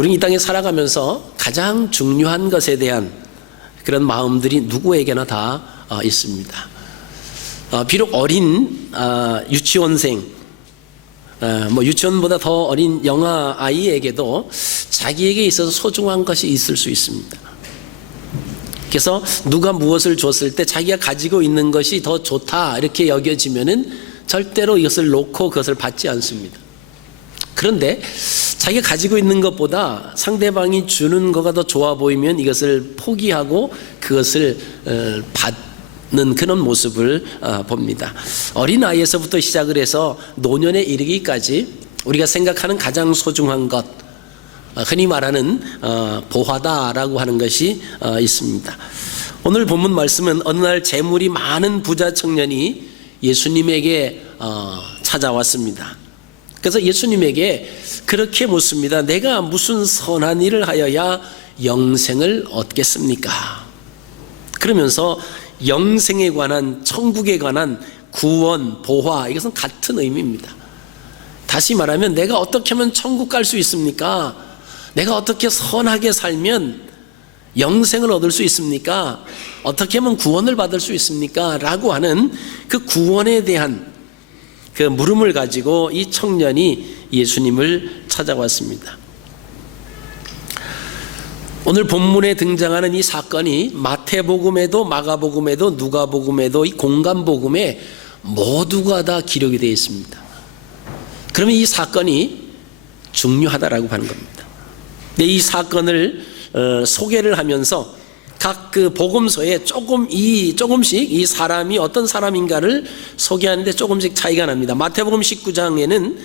우리는 이 땅에 살아가면서 가장 중요한 것에 대한 그런 마음들이 누구에게나 다 있습니다. 비록 어린 유치원생, 유치원보다 더 어린 영아 아이에게도 자기에게 있어서 소중한 것이 있을 수 있습니다. 그래서 누가 무엇을 줬을 때 자기가 가지고 있는 것이 더 좋다 이렇게 여겨지면은 절대로 이것을 놓고 그것을 받지 않습니다. 그런데 자기가 가지고 있는 것보다 상대방이 주는 것가 더 좋아 보이면 이것을 포기하고 그것을 받는 그런 모습을 봅니다. 어린아이에서부터 시작을 해서 노년에 이르기까지 우리가 생각하는 가장 소중한 것, 흔히 말하는 보화다라고 하는 것이 있습니다. 오늘 본문 말씀은 어느 날 재물이 많은 부자 청년이 예수님에게 찾아왔습니다. 그래서 예수님에게 그렇게 묻습니다. 내가 무슨 선한 일을 하여야 영생을 얻겠습니까? 그러면서 영생에 관한, 천국에 관한 구원, 보화, 이것은 같은 의미입니다. 다시 말하면 내가 어떻게 하면 천국 갈 수 있습니까? 내가 어떻게 선하게 살면 영생을 얻을 수 있습니까? 어떻게 하면 구원을 받을 수 있습니까? 라고 하는 그 구원에 대한 그 물음을 가지고 이 청년이 예수님을 찾아왔습니다. 오늘 본문에 등장하는 이 사건이 마태복음에도 마가복음에도 누가복음에도 이 공간복음에 모두가 다 기록이 되어 있습니다. 그러면 이 사건이 중요하다라고 하는 겁니다. 근데 이 사건을 소개를 하면서 각 그 복음서에 조금씩 이 사람이 어떤 사람인가를 소개하는데 조금씩 차이가 납니다. 마태복음 19장에는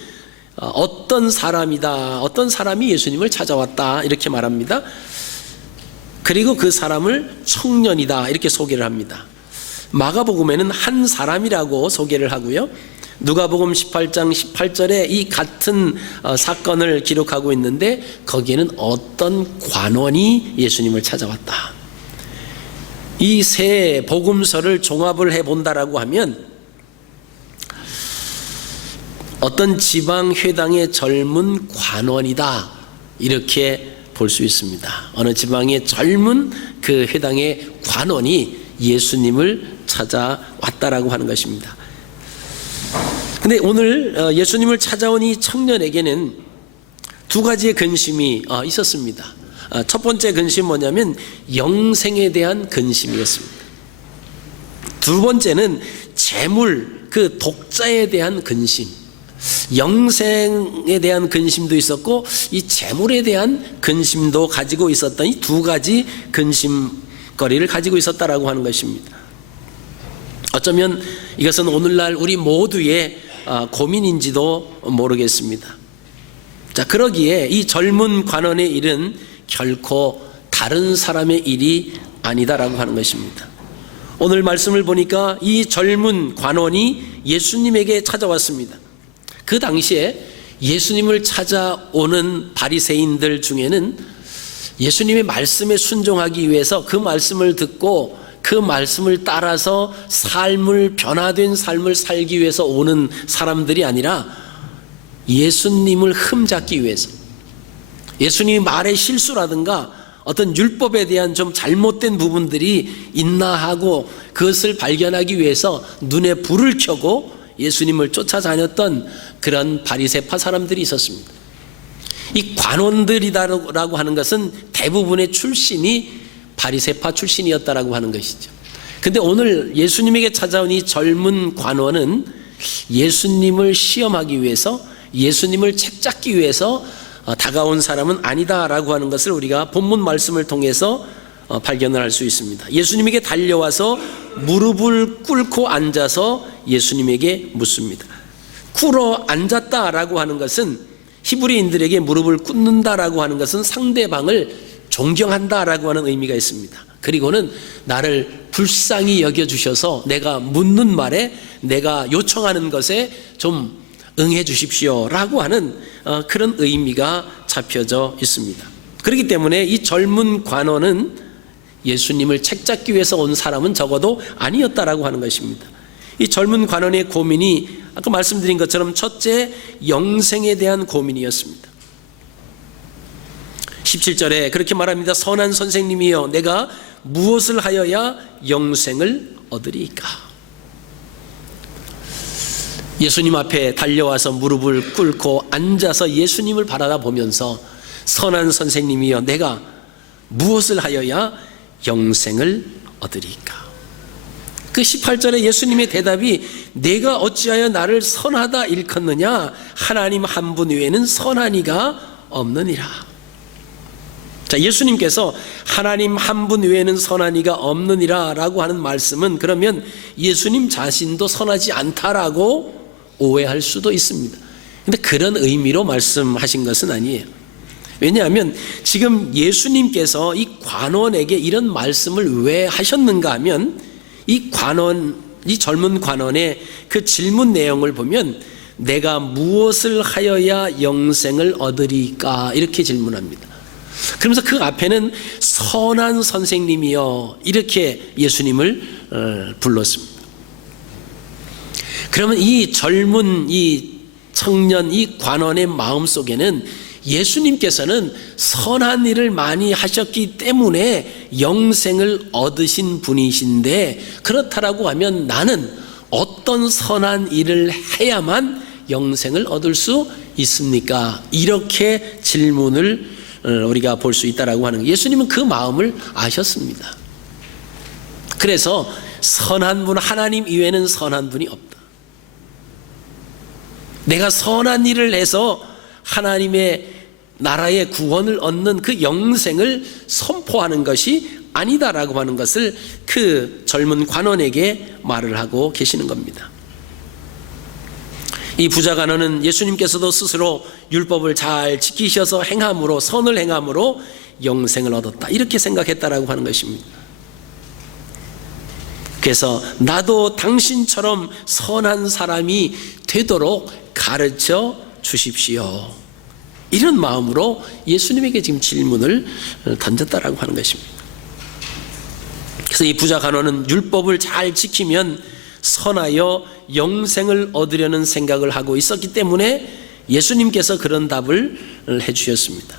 어떤 사람이다, 어떤 사람이 예수님을 찾아왔다 이렇게 말합니다. 그리고 그 사람을 청년이다 이렇게 소개를 합니다. 마가복음에는 한 사람이라고 소개를 하고요. 누가복음 18장 18절에 이 같은 사건을 기록하고 있는데 거기에는 어떤 관원이 예수님을 찾아왔다. 이 세 복음서를 종합을 해본다라고 하면 어떤 지방회당의 젊은 관원이다 이렇게 볼 수 있습니다. 어느 지방의 젊은 그 회당의 관원이 예수님을 찾아왔다라고 하는 것입니다. 근데 오늘 예수님을 찾아온 이 청년에게는 두 가지의 근심이 있었습니다. 첫 번째 근심은 뭐냐면 영생에 대한 근심이었습니다. 두 번째는 재물, 그 독자에 대한 근심, 영생에 대한 근심도 있었고 이 재물에 대한 근심도 가지고 있었던 이 두 가지 근심거리를 가지고 있었다라고 하는 것입니다. 어쩌면 이것은 오늘날 우리 모두의 고민인지도 모르겠습니다. 자, 그러기에 이 젊은 관원의 일은 결코 다른 사람의 일이 아니다라고 하는 것입니다. 오늘 말씀을 보니까 이 젊은 관원이 예수님에게 찾아왔습니다. 그 당시에 예수님을 찾아오는 바리새인들 중에는 예수님의 말씀에 순종하기 위해서 그 말씀을 듣고 그 말씀을 따라서 변화된 삶을 살기 위해서 오는 사람들이 아니라 예수님을 흠잡기 위해서, 예수님의 말의 실수라든가 어떤 율법에 대한 좀 잘못된 부분들이 있나 하고 그것을 발견하기 위해서 눈에 불을 켜고 예수님을 쫓아다녔던 그런 바리새파 사람들이 있었습니다. 이 관원들이라고 하는 것은 대부분의 출신이 바리새파 출신이었다라고 하는 것이죠. 근데 오늘 예수님에게 찾아온 이 젊은 관원은 예수님을 시험하기 위해서, 예수님을 책잡기 위해서 다가온 사람은 아니다라고 하는 것을 우리가 본문 말씀을 통해서 발견을 할 수 있습니다. 예수님에게 달려와서 무릎을 꿇고 앉아서 예수님에게 묻습니다. 꿇어 앉았다라고 하는 것은, 히브리인들에게 무릎을 꿇는다라고 하는 것은 상대방을 존경한다라고 하는 의미가 있습니다. 그리고는 나를 불쌍히 여겨주셔서 내가 묻는 말에, 내가 요청하는 것에 좀 응해 주십시오 라고 하는 그런 의미가 잡혀져 있습니다. 그렇기 때문에 이 젊은 관원은 예수님을 책잡기 위해서 온 사람은 적어도 아니었다라고 하는 것입니다. 이 젊은 관원의 고민이 아까 말씀드린 것처럼 첫째, 영생에 대한 고민이었습니다. 17절에 그렇게 말합니다. 선한 선생님이여 내가 무엇을 하여야 영생을 얻으리까? 예수님 앞에 달려와서 무릎을 꿇고 앉아서 예수님을 바라다 보면서 선한 선생님이여 내가 무엇을 하여야 영생을 얻으리까? 그 18절에 예수님의 대답이 내가 어찌하여 나를 선하다 일컫느냐? 하나님 한 분 외에는 선한 이가 없느니라. 자, 예수님께서 하나님 한 분 외에는 선한 이가 없느니라 라고 하는 말씀은 그러면 예수님 자신도 선하지 않다라고 오해할 수도 있습니다. 근데 그런 의미로 말씀하신 것은 아니에요. 왜냐하면 지금 예수님께서 이 관원에게 이런 말씀을 왜 하셨는가 하면 이 젊은 관원의 그 질문 내용을 보면 내가 무엇을 하여야 영생을 얻으리까? 이렇게 질문합니다. 그러면서 그 앞에는 선한 선생님이여 이렇게 예수님을 불렀습니다. 그러면 이 젊은 이 청년 이 관원의 마음속에는 예수님께서는 선한 일을 많이 하셨기 때문에 영생을 얻으신 분이신데 그렇다라고 하면 나는 어떤 선한 일을 해야만 영생을 얻을 수 있습니까? 이렇게 질문을 우리가 볼 수 있다라고 하는 거예요. 예수님은 그 마음을 아셨습니다. 그래서 선한 분 하나님 이외에는 선한 분이 없다. 내가 선한 일을 해서 하나님의 나라의 구원을 얻는 그 영생을 선포하는 것이 아니다라고 하는 것을 그 젊은 관원에게 말을 하고 계시는 겁니다. 이 부자 관원은 예수님께서도 스스로 율법을 잘 지키셔서 행함으로 선을 행함으로 영생을 얻었다 이렇게 생각했다라고 하는 것입니다. 그래서 나도 당신처럼 선한 사람이 되도록 가르쳐 주십시오. 이런 마음으로 예수님에게 지금 질문을 던졌다라고 하는 것입니다. 그래서 이 부자 간원은 율법을 잘 지키면 선하여 영생을 얻으려는 생각을 하고 있었기 때문에 예수님께서 그런 답을 해주셨습니다.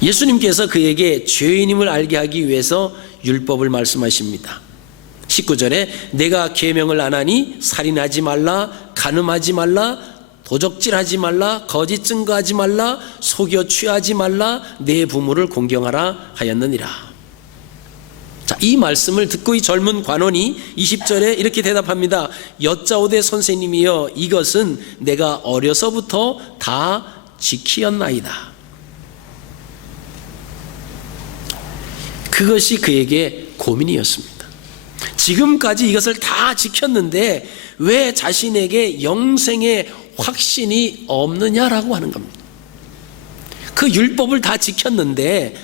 예수님께서 그에게 죄인임을 알게 하기 위해서 율법을 말씀하십니다. 19절에 내가 계명을 안 하니 살인하지 말라, 간음하지 말라, 도적질하지 말라, 거짓 증거하지 말라, 속여 취하지 말라, 내 부모를 공경하라 하였느니라. 자, 이 말씀을 듣고 이 젊은 관원이 20절에 이렇게 대답합니다. 여짜오되 선생님이여 이것은 내가 어려서부터 다 지키었나이다. 그것이 그에게 고민이었습니다. 지금까지 이것을 다 지켰는데 왜 자신에게 영생의 확신이 없느냐라고 하는 겁니다. 그 율법을 다 지켰는데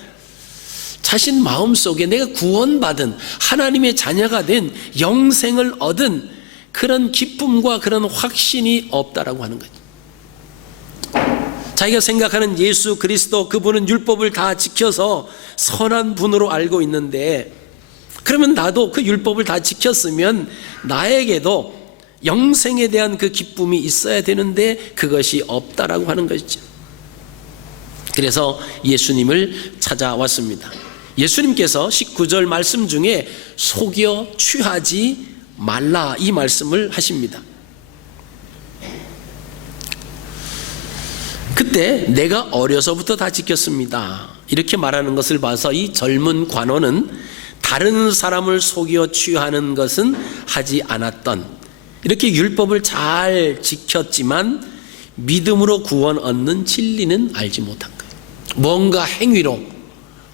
자신 마음속에 내가 구원받은 하나님의 자녀가 된 영생을 얻은 그런 기쁨과 그런 확신이 없다라고 하는 거죠. 자기가 생각하는 예수 그리스도 그분은 율법을 다 지켜서 선한 분으로 알고 있는데 그러면 나도 그 율법을 다 지켰으면 나에게도 영생에 대한 그 기쁨이 있어야 되는데 그것이 없다라고 하는 것이죠. 그래서 예수님을 찾아왔습니다. 예수님께서 19절 말씀 중에 속여 취하지 말라 이 말씀을 하십니다. 그때 내가 어려서부터 다 지켰습니다 이렇게 말하는 것을 봐서 이 젊은 관원은 다른 사람을 속여 취하는 것은 하지 않았던 이렇게 율법을 잘 지켰지만 믿음으로 구원 얻는 진리는 알지 못한 거예요. 뭔가 행위로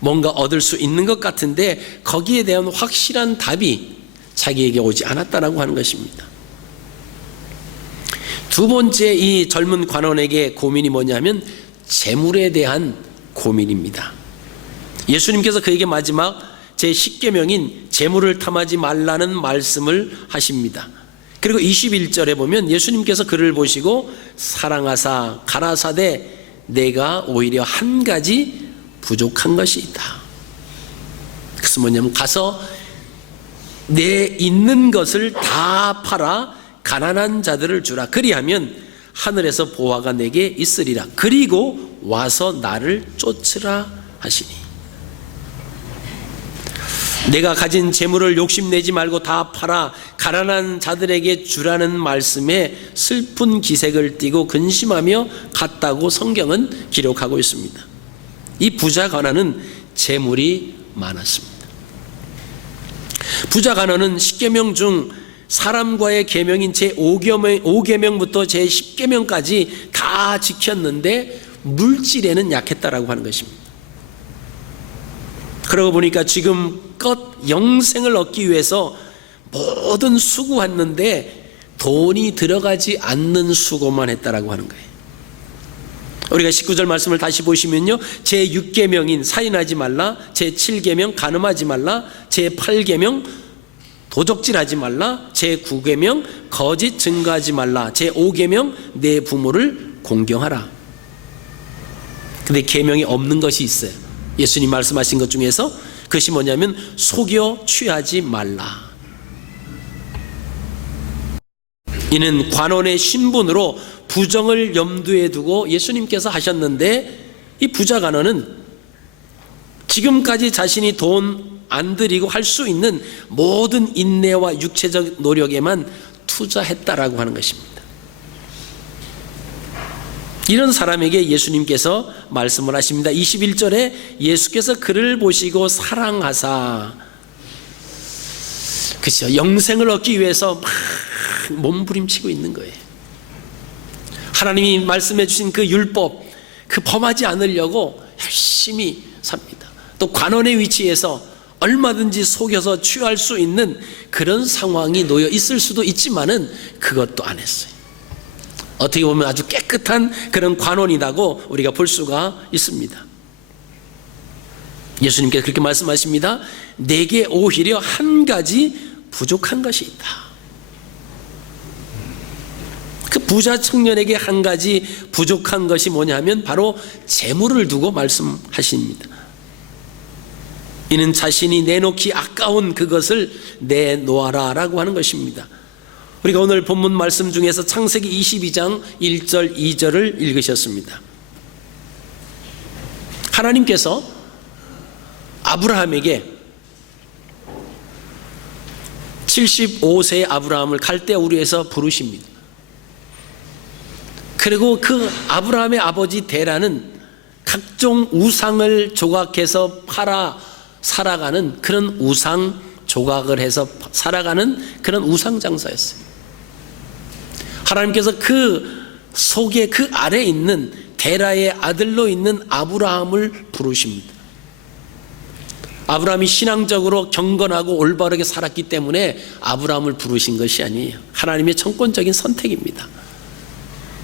뭔가 얻을 수 있는 것 같은데 거기에 대한 확실한 답이 자기에게 오지 않았다라고 하는 것입니다. 두 번째 이 젊은 관원에게 고민이 뭐냐면 재물에 대한 고민입니다. 예수님께서 그에게 마지막 제10계명인 재물을 탐하지 말라는 말씀을 하십니다. 그리고 21절에 보면 예수님께서 그를 보시고 사랑하사 가라사대 내가 오히려 한 가지 부족한 것이 있다. 그것은 뭐냐면 가서 내 있는 것을 다 팔아 가난한 자들을 주라. 그리하면 하늘에서 보화가 내게 있으리라. 그리고 와서 나를 쫓으라 하시니. 내가 가진 재물을 욕심내지 말고 다 팔아 가난한 자들에게 주라는 말씀에 슬픈 기색을 띠고 근심하며 갔다고 성경은 기록하고 있습니다. 이 부자 가난은 재물이 많았습니다. 부자 가난은 10계명 중 사람과의 계명인 제5계명부터 제10계명까지 다 지켰는데 물질에는 약했다라고 하는 것입니다. 그러고 보니까 지금껏 영생을 얻기 위해서 모든 수고했는데 돈이 들어가지 않는 수고만 했다라고 하는 거예요. 우리가 19절 말씀을 다시 보시면요, 제6계명인 살인하지 말라, 제7계명 간음하지 말라, 제8계명 도적질하지 말라, 제9계명 거짓 증거하지 말라, 제5계명 내 부모를 공경하라. 근데 계명이 없는 것이 있어요. 예수님 말씀하신 것 중에서 그것이 뭐냐면 속여 취하지 말라. 이는 관원의 신분으로 부정을 염두에 두고 예수님께서 하셨는데, 이 부자 간원은 지금까지 자신이 돈 안 들이고 할 수 있는 모든 인내와 육체적 노력에만 투자했다라고 하는 것입니다. 이런 사람에게 예수님께서 말씀을 하십니다. 21절에 예수께서 그를 보시고 사랑하사, 그렇죠, 영생을 얻기 위해서 막 몸부림치고 있는 거예요. 하나님이 말씀해 주신 그 율법, 그 범하지 않으려고 열심히 삽니다. 또 관원의 위치에서 얼마든지 속여서 취할 수 있는 그런 상황이 놓여 있을 수도 있지만은 그것도 안 했어요. 어떻게 보면 아주 깨끗한 그런 관원이라고 우리가 볼 수가 있습니다. 예수님께서 그렇게 말씀하십니다. 내게 오히려 한 가지 부족한 것이 있다. 그 부자 청년에게 한 가지 부족한 것이 뭐냐면 바로 재물을 두고 말씀하십니다. 이는 자신이 내놓기 아까운 그것을 내놓아라 라고 하는 것입니다. 우리가 오늘 본문 말씀 중에서 창세기 22장 1절 2절을 읽으셨습니다. 하나님께서 아브라함에게 75세의 아브라함을 갈대아 우르에서 부르십니다. 그리고 그 아브라함의 아버지 데라는 각종 우상을 조각해서 팔아 살아가는 그런 우상 조각을 해서 살아가는 그런 우상 장사였어요. 하나님께서 그 속에 그 아래에 있는 데라의 아들로 있는 아브라함을 부르십니다. 아브라함이 신앙적으로 경건하고 올바르게 살았기 때문에 아브라함을 부르신 것이 아니에요. 하나님의 천권적인 선택입니다.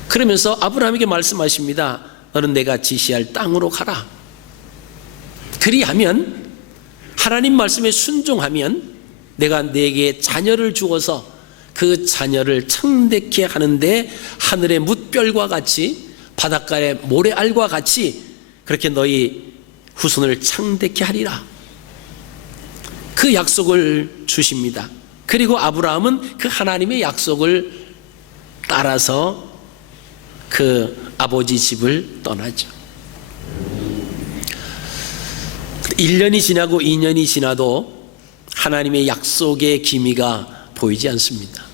그러면서 아브라함에게 말씀하십니다. 너는 내가 지시할 땅으로 가라. 그리하면, 하나님 말씀에 순종하면 내가 네게 자녀를 주어서 그 자녀를 창대케 하는데 하늘의 뭇별과 같이 바닷가의 모래알과 같이 그렇게 너희 후손을 창대케 하리라. 그 약속을 주십니다. 그리고 아브라함은 그 하나님의 약속을 따라서 그 아버지 집을 떠나죠. 1년이 지나고 2년이 지나도 하나님의 약속의 기미가 보이지 않습니다.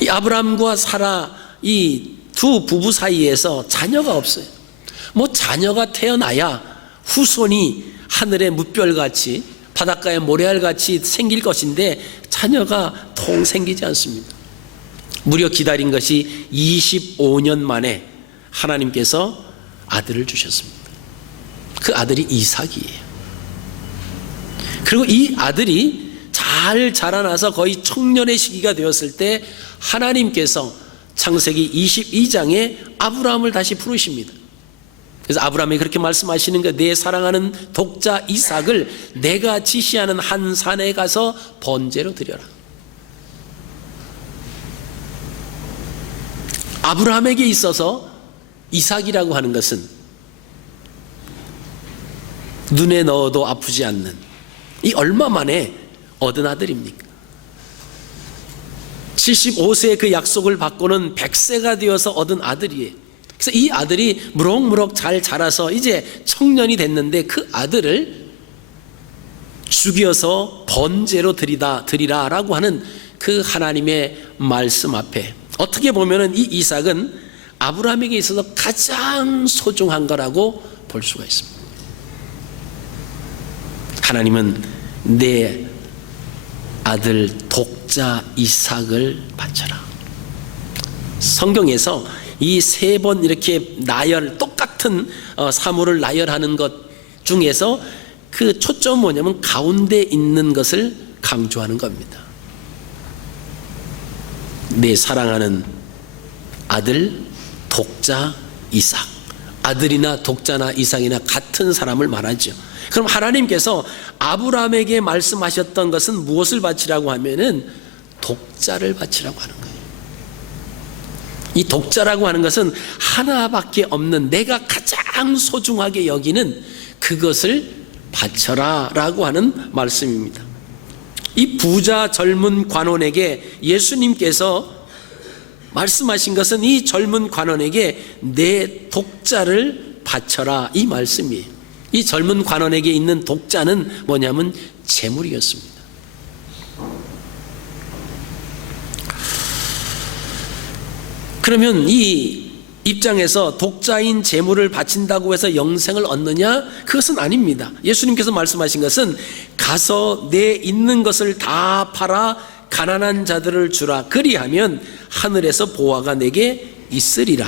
이 아브라함과 사라, 이 두 부부 사이에서 자녀가 없어요. 뭐 자녀가 태어나야 후손이 하늘의 뭇별같이 바닷가의 모래알같이 생길 것인데 자녀가 통 생기지 않습니다. 무려 기다린 것이 25년 만에 하나님께서 아들을 주셨습니다. 그 아들이 이삭이에요. 그리고 이 아들이 잘 자라나서 거의 청년의 시기가 되었을 때 하나님께서 창세기 22장에 아브라함을 다시 부르십니다. 그래서 아브라함이 그렇게 말씀하시는 거, 내 사랑하는 독자 이삭을 내가 지시하는 한 산에 가서 번제로 드려라. 아브라함에게 있어서 이삭이라고 하는 것은 눈에 넣어도 아프지 않는, 이 얼마 만에 얻은 아들입니까? 75세의 그 약속을 받고는 100세가 되어서 얻은 아들이에요. 그래서 이 아들이 무럭무럭 잘 자라서 이제 청년이 됐는데 그 아들을 죽여서 번제로 드리라라고 하는 그 하나님의 말씀 앞에 어떻게 보면은 이 이삭은 아브라함에게 있어서 가장 소중한 거라고 볼 수가 있습니다. 하나님은 내 아들 독자 이삭을 바쳐라. 성경에서 이 세 번 이렇게 똑같은 사물을 나열하는 것 중에서 그 초점은 뭐냐면 가운데 있는 것을 강조하는 겁니다. 내 사랑하는 아들 독자 이삭. 아들이나 독자나 이삭이나 같은 사람을 말하죠. 그럼 하나님께서 아브라함에게 말씀하셨던 것은 무엇을 바치라고 하면은 독자를 바치라고 하는 거예요. 이 독자라고 하는 것은 하나밖에 없는 내가 가장 소중하게 여기는 그것을 바쳐라 라고 하는 말씀입니다. 이 부자 젊은 관원에게 예수님께서 말씀하신 것은 이 젊은 관원에게 내 독자를 바쳐라 이 말씀이에요. 이 젊은 관원에게 있는 독자는 뭐냐면 재물이었습니다. 그러면 이 입장에서 독자인 재물을 바친다고 해서 영생을 얻느냐? 그것은 아닙니다. 예수님께서 말씀하신 것은 가서 내 있는 것을 다 팔아 가난한 자들을 주라. 그리하면 하늘에서 보화가 내게 있으리라.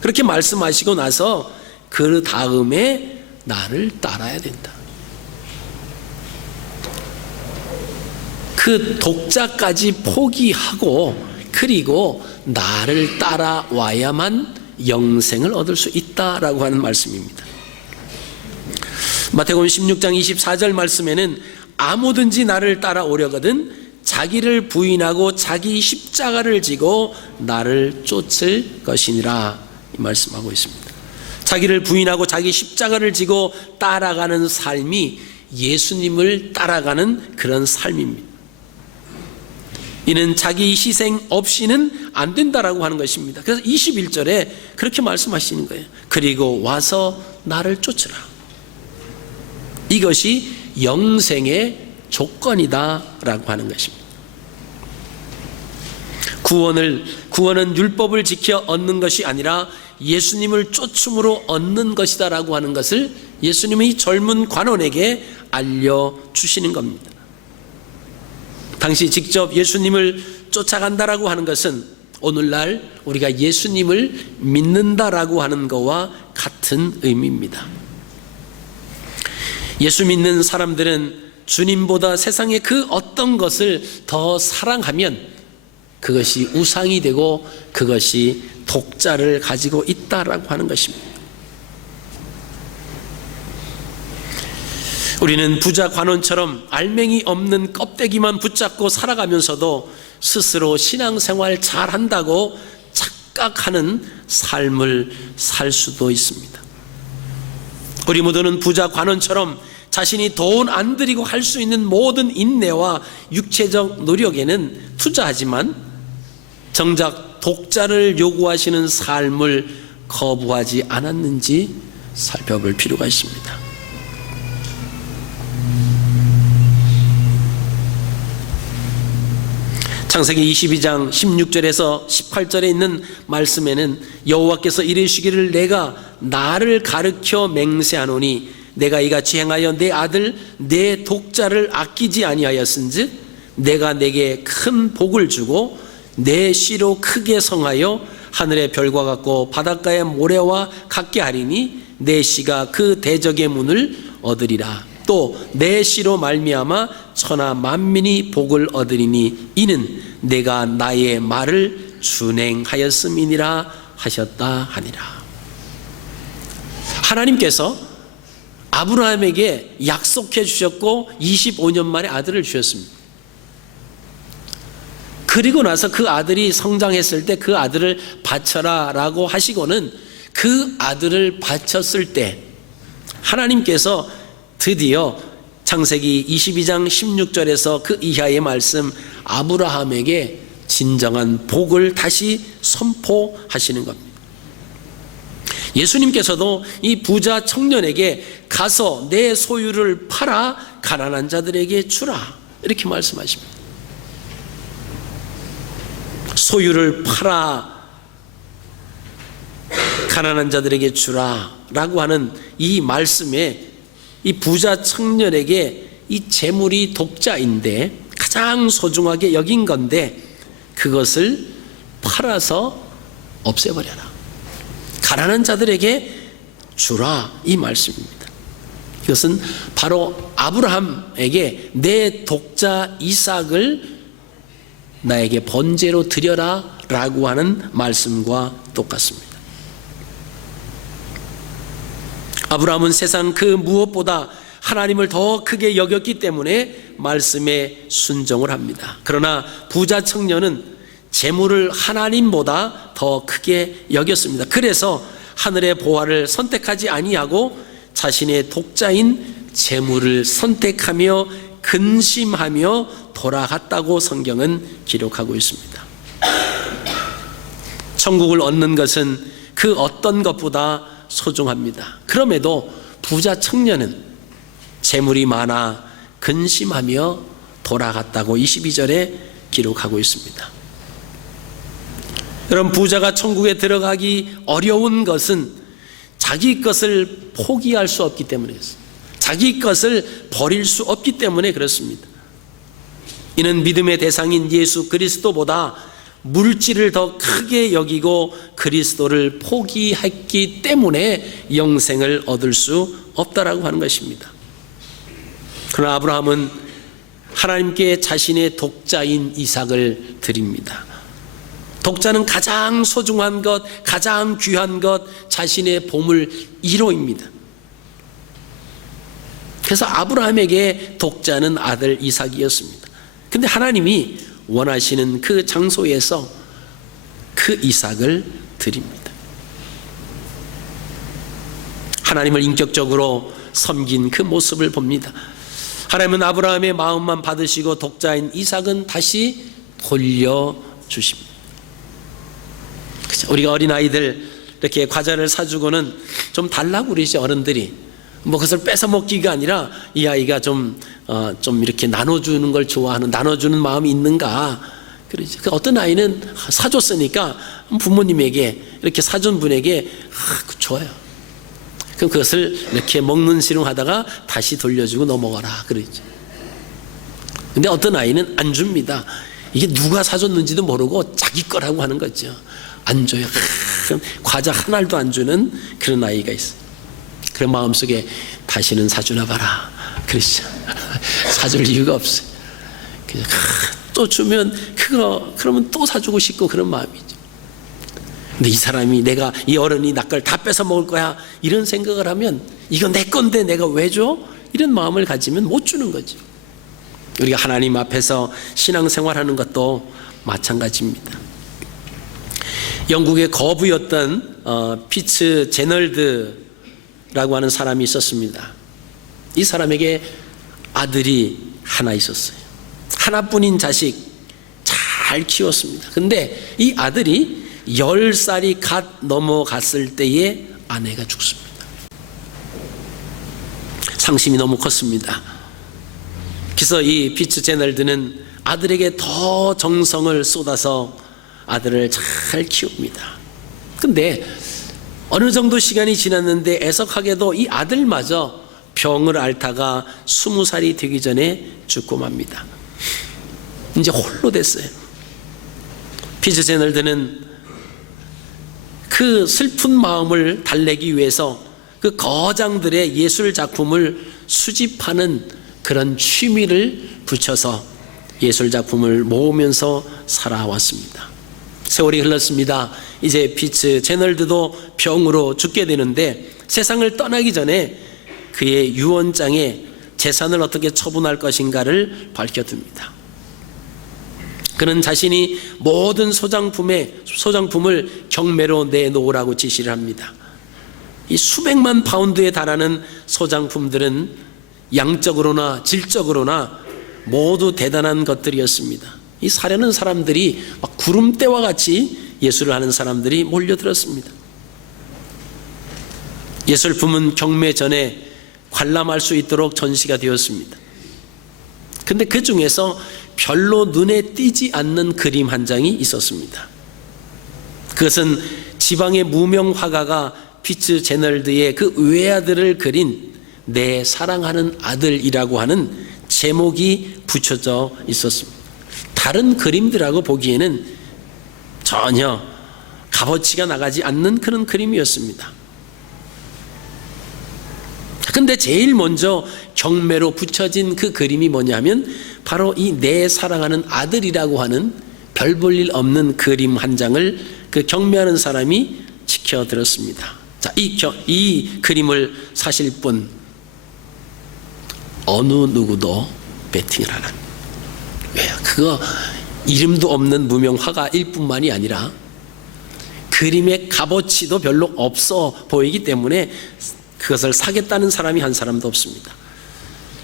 그렇게 말씀하시고 나서 그 다음에 나를 따라야 된다. 그 독자까지 포기하고 그리고 나를 따라와야만 영생을 얻을 수 있다라고 하는 말씀입니다. 마태복음 16장 24절 말씀에는 아무든지 나를 따라오려거든 자기를 부인하고 자기 십자가를 지고 나를 쫓을 것이니라 이 말씀하고 있습니다. 자기를 부인하고 자기 십자가를 지고 따라가는 삶이 예수님을 따라가는 그런 삶입니다. 이는 자기 희생 없이는 안 된다라고 하는 것입니다. 그래서 21절에 그렇게 말씀하시는 거예요. 그리고 와서 나를 쫓으라. 이것이 영생의 조건이다라고 하는 것입니다. 구원은 율법을 지켜 얻는 것이 아니라 예수님을 쫓음으로 얻는 것이다라고 하는 것을 예수님이 젊은 관원에게 알려주시는 겁니다. 당시 직접 예수님을 쫓아간다라고 하는 것은 오늘날 우리가 예수님을 믿는다라고 하는 것과 같은 의미입니다. 예수 믿는 사람들은 주님보다 세상의 그 어떤 것을 더 사랑하면 그것이 우상이 되고 그것이 독자를 가지고 있다라고 하는 것입니다. 우리는 부자 관원처럼 알맹이 없는 껍데기만 붙잡고 살아가면서도 스스로 신앙생활 잘한다고 착각하는 삶을 살 수도 있습니다. 우리 모두는 부자 관원처럼 자신이 돈 안 들이고 할 수 있는 모든 인내와 육체적 노력에는 투자하지만 정작 독자를 요구하시는 삶을 거부하지 않았는지 살펴볼 필요가 있습니다. 창세기 22장 16절에서 18절에 있는 말씀에는 여호와께서 이르시기를 내가 나를 가르쳐 맹세하노니 내가 이같이 행하여 내 아들 내 독자를 아끼지 아니하였은즉 내가 내게 큰 복을 주고 내 씨로 크게 성하여 하늘의 별과 같고 바닷가의 모래와 같게 하리니 내 씨가 그 대적의 문을 얻으리라. 또 내 씨로 말미암아 천하 만민이 복을 얻으리니 이는 내가 나의 말을 준행하였음이니라 하셨다 하니라. 하나님께서 아브라함에게 약속해 주셨고 25년 만에 아들을 주셨습니다. 그리고 나서 그 아들이 성장했을 때 그 아들을 바쳐라 라고 하시고는 그 아들을 바쳤을 때 하나님께서 드디어 창세기 22장 16절에서 그 이하의 말씀 아브라함에게 진정한 복을 다시 선포하시는 겁니다. 예수님께서도 이 부자 청년에게 가서 내 소유를 팔아 가난한 자들에게 주라 이렇게 말씀하십니다. 소유를 팔아 가난한 자들에게 주라 라고 하는 이 말씀에 이 부자 청년에게 이 재물이 독자인데 가장 소중하게 여긴 건데 그것을 팔아서 없애버려라, 가난한 자들에게 주라 이 말씀입니다. 이것은 바로 아브라함에게 내 독자 이삭을 나에게 번제로 드려라 라고 하는 말씀과 똑같습니다. 아브라함은 세상 그 무엇보다 하나님을 더 크게 여겼기 때문에 말씀에 순종을 합니다. 그러나 부자 청년은 재물을 하나님보다 더 크게 여겼습니다. 그래서 하늘의 보화를 선택하지 아니하고 자신의 독자인 재물을 선택하며 근심하며 돌아갔다고 성경은 기록하고 있습니다. 천국을 얻는 것은 그 어떤 것보다 소중합니다. 그럼에도 부자 청년은 재물이 많아 근심하며 돌아갔다고 22절에 기록하고 있습니다. 여러분, 부자가 천국에 들어가기 어려운 것은 자기 것을 포기할 수 없기 때문이었어요. 자기 것을 버릴 수 없기 때문에 그렇습니다. 이는 믿음의 대상인 예수 그리스도보다 물질을 더 크게 여기고 그리스도를 포기했기 때문에 영생을 얻을 수 없다라고 하는 것입니다. 그러나 아브라함은 하나님께 자신의 독자인 이삭을 드립니다. 독자는 가장 소중한 것, 가장 귀한 것, 자신의 보물 1호입니다. 그래서 아브라함에게 독자는 아들 이삭이었습니다. 근데 하나님이 원하시는 그 장소에서 그 이삭을 드립니다. 하나님을 인격적으로 섬긴 그 모습을 봅니다. 하나님은 아브라함의 마음만 받으시고 독자인 이삭은 다시 돌려주십니다. 우리가 어린아이들 이렇게 과자를 사주고는 좀 달라고 그러지, 어른들이. 뭐 그것을 뺏어 먹기가 아니라 이 아이가 좀 이렇게 나눠주는 걸 좋아하는, 나눠주는 마음이 있는가 그러지. 어떤 아이는 사줬으니까 부모님에게 이렇게 사준 분에게 좋아요. 그럼 그것을 이렇게 먹는 시름하다가 다시 돌려주고 넘어가라 그러죠. 근데 어떤 아이는 안 줍니다. 이게 누가 사줬는지도 모르고 자기 거라고 하는 거죠. 안 줘요. 과자 한 알도 안 주는 그런 아이가 있어요. 그런 마음속에 다시는 사주나 봐라 그러시죠. 사줄 이유가 없어요. 그냥 또 주면 그러면 또 사주고 싶고 그런 마음이죠. 근데 이 사람이, 내가 이 어른이 나 걸 다 뺏어 먹을 거야 이런 생각을 하면, 이거 내 건데 내가 왜 줘? 이런 마음을 가지면 못 주는 거죠. 우리가 하나님 앞에서 신앙생활하는 것도 마찬가지입니다. 영국의 거부였던 피츠 제널드라고 하는 사람이 있었습니다. 이 사람에게 아들이 하나 있었어요. 하나뿐인 자식 잘 키웠습니다. 근데 이 아들이 10살이 갓 넘어갔을 때에 아내가 죽습니다. 상심이 너무 컸습니다. 그래서 이 피츠 제널드는 아들에게 더 정성을 쏟아서 아들을 잘 키웁니다. 근데 어느 정도 시간이 지났는데 애석하게도 이 아들마저 병을 앓다가 20살이 되기 전에 죽고 맙니다. 이제 홀로 됐어요. 피츠 제널드는 그 슬픈 마음을 달래기 위해서 그 거장들의 예술 작품을 수집하는 그런 취미를 붙여서 예술 작품을 모으면서 살아왔습니다. 세월이 흘렀습니다. 이제 피츠 제널드도 병으로 죽게 되는데 세상을 떠나기 전에 그의 유언장에 재산을 어떻게 처분할 것인가를 밝혀둡니다. 그는 자신이 모든 소장품을 경매로 내놓으라고 지시를 합니다. 이 수백만 파운드에 달하는 소장품들은 양적으로나 질적으로나 모두 대단한 것들이었습니다. 이 사려는 사람들이 막 구름대와 같이 예술을 하는 사람들이 몰려들었습니다. 예술품은 경매 전에 관람할 수 있도록 전시가 되었습니다. 근데 그 중에서 별로 눈에 띄지 않는 그림 한 장이 있었습니다. 그것은 지방의 무명 화가가 피츠제널드의 그 외아들을 그린 내 사랑하는 아들이라고 하는 제목이 붙여져 있었습니다. 다른 그림들하고 보기에는 전혀 값어치가 나가지 않는 그런 그림이었습니다. 근데 제일 먼저 경매로 붙여진 그 그림이 뭐냐면 바로 이 내 사랑하는 아들이라고 하는 별 볼 일 없는 그림 한 장을 그 경매하는 사람이 지켜들었습니다. 자, 이 그림을 사실 뿐 어느 누구도 베팅을 안 합니다. 왜요? 그거 이름도 없는 무명 화가일 뿐만이 아니라 그림의 값어치도 별로 없어 보이기 때문에 그것을 사겠다는 사람이 한 사람도 없습니다.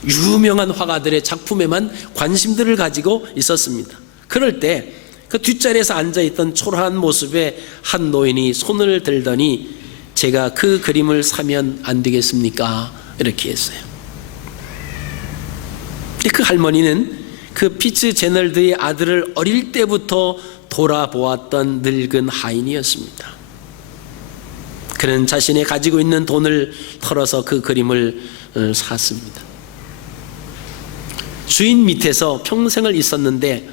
유명한 화가들의 작품에만 관심들을 가지고 있었습니다. 그럴 때 그 뒷자리에서 앉아있던 초라한 모습의 한 노인이 손을 들더니 제가 그 그림을 사면 안 되겠습니까? 이렇게 했어요. 근데 그 할머니는 그 피츠제널드의 아들을 어릴 때부터 돌아보았던 늙은 하인이었습니다. 그는 자신이 가지고 있는 돈을 털어서 그 그림을 샀습니다. 주인 밑에서 평생을 있었는데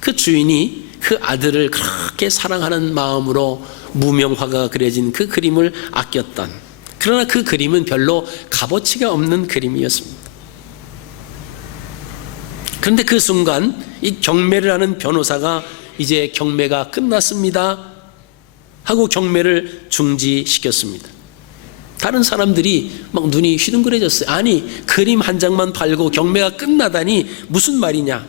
그 주인이 그 아들을 그렇게 사랑하는 마음으로 무명화가 그려진 그 그림을 아꼈던, 그러나 그 그림은 별로 값어치가 없는 그림이었습니다. 그런데 그 순간 이 경매를 하는 변호사가 이제 경매가 끝났습니다 하고 경매를 중지시켰습니다. 다른 사람들이 막 눈이 휘둥그레졌어요. 아니, 그림 한 장만 팔고 경매가 끝나다니 무슨 말이냐.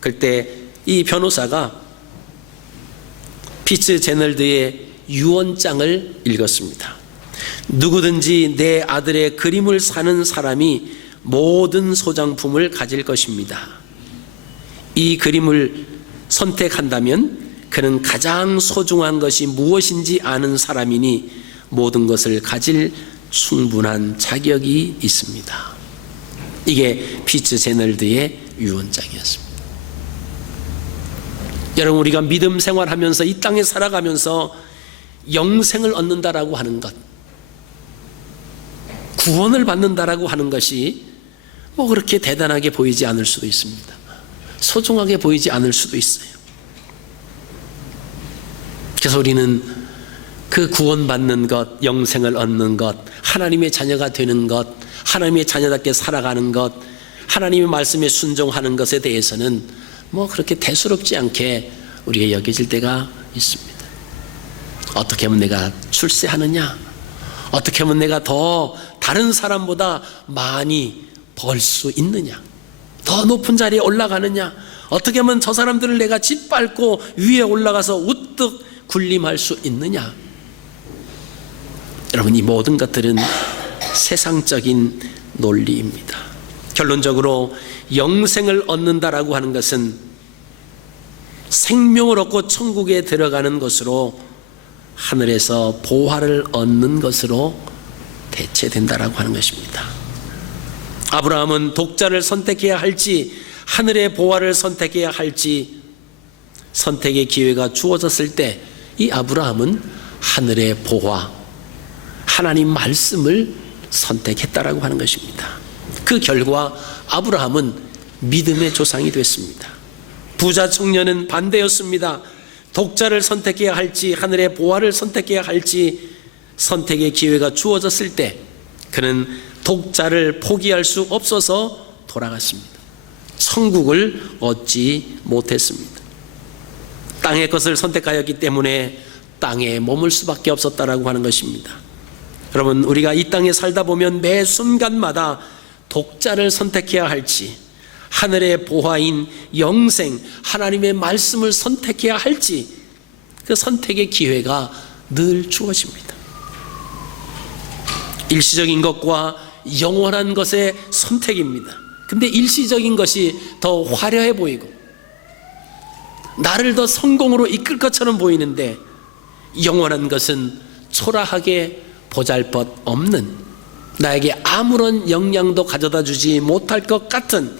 그때 이 변호사가 피츠제널드의 유언장을 읽었습니다. 누구든지 내 아들의 그림을 사는 사람이 모든 소장품을 가질 것입니다. 이 그림을 선택한다면 그는 가장 소중한 것이 무엇인지 아는 사람이니 모든 것을 가질 충분한 자격이 있습니다. 이게 피츠제널드의 유언장이었습니다. 여러분, 우리가 믿음 생활하면서 이 땅에 살아가면서 영생을 얻는다라고 하는 것, 구원을 받는다라고 하는 것이 뭐 그렇게 대단하게 보이지 않을 수도 있습니다. 소중하게 보이지 않을 수도 있어요. 그래서 우리는 그 구원받는 것, 영생을 얻는 것, 하나님의 자녀가 되는 것, 하나님의 자녀답게 살아가는 것, 하나님의 말씀에 순종하는 것에 대해서는 뭐 그렇게 대수롭지 않게 우리가 여겨질 때가 있습니다. 어떻게 하면 내가 출세하느냐, 어떻게 하면 내가 더 다른 사람보다 많이 벌 수 있느냐, 더 높은 자리에 올라가느냐, 어떻게 하면 저 사람들을 내가 짓밟고 위에 올라가서 우뚝 군림할 수 있느냐. 여러분, 이 모든 것들은 세상적인 논리입니다. 결론적으로 영생을 얻는다라고 하는 것은 생명을 얻고 천국에 들어가는 것으로, 하늘에서 보화를 얻는 것으로 대체된다라고 하는 것입니다. 아브라함은 독자를 선택해야 할지 하늘의 보화를 선택해야 할지 선택의 기회가 주어졌을 때 이 아브라함은 하늘의 보화, 하나님 말씀을 선택했다라고 하는 것입니다. 그 결과 아브라함은 믿음의 조상이 됐습니다. 부자 청년은 반대였습니다. 독자를 선택해야 할지 하늘의 보화를 선택해야 할지 선택의 기회가 주어졌을 때 그는 독자를 포기할 수 없어서 돌아갔습니다. 천국을 얻지 못했습니다. 땅의 것을 선택하였기 때문에 땅에 머물 수밖에 없었다라고 하는 것입니다. 여러분, 우리가 이 땅에 살다 보면 매 순간마다 독자를 선택해야 할지 하늘의 보화인 영생, 하나님의 말씀을 선택해야 할지 그 선택의 기회가 늘 주어집니다. 일시적인 것과 영원한 것의 선택입니다. 근데 일시적인 것이 더 화려해 보이고 나를 더 성공으로 이끌 것처럼 보이는데 영원한 것은 초라하게 보잘것없는, 나에게 아무런 영향도 가져다 주지 못할 것 같은,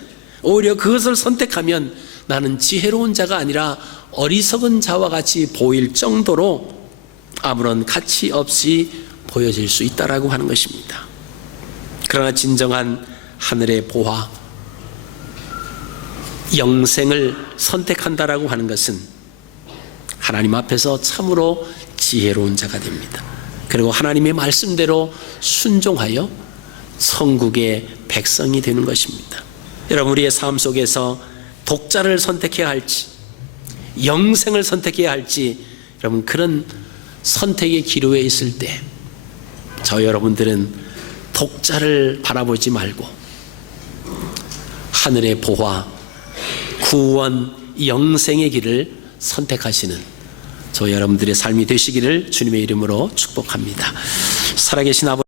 오히려 그것을 선택하면 나는 지혜로운 자가 아니라 어리석은 자와 같이 보일 정도로 아무런 가치 없이 보여질 수 있다라고 하는 것입니다. 그러나 진정한 하늘의 보화, 영생을 선택한다라고 하는 것은 하나님 앞에서 참으로 지혜로운 자가 됩니다. 그리고 하나님의 말씀대로 순종하여 천국의 백성이 되는 것입니다. 여러분, 우리의 삶 속에서 독자를 선택해야 할지 영생을 선택해야 할지, 여러분, 그런 선택의 기로에 있을 때 저 여러분들은 독자를 바라보지 말고 하늘의 보화, 구원, 영생의 길을 선택하시는 저 여러분들의 삶이 되시기를 주님의 이름으로 축복합니다. 살아계신 아버지,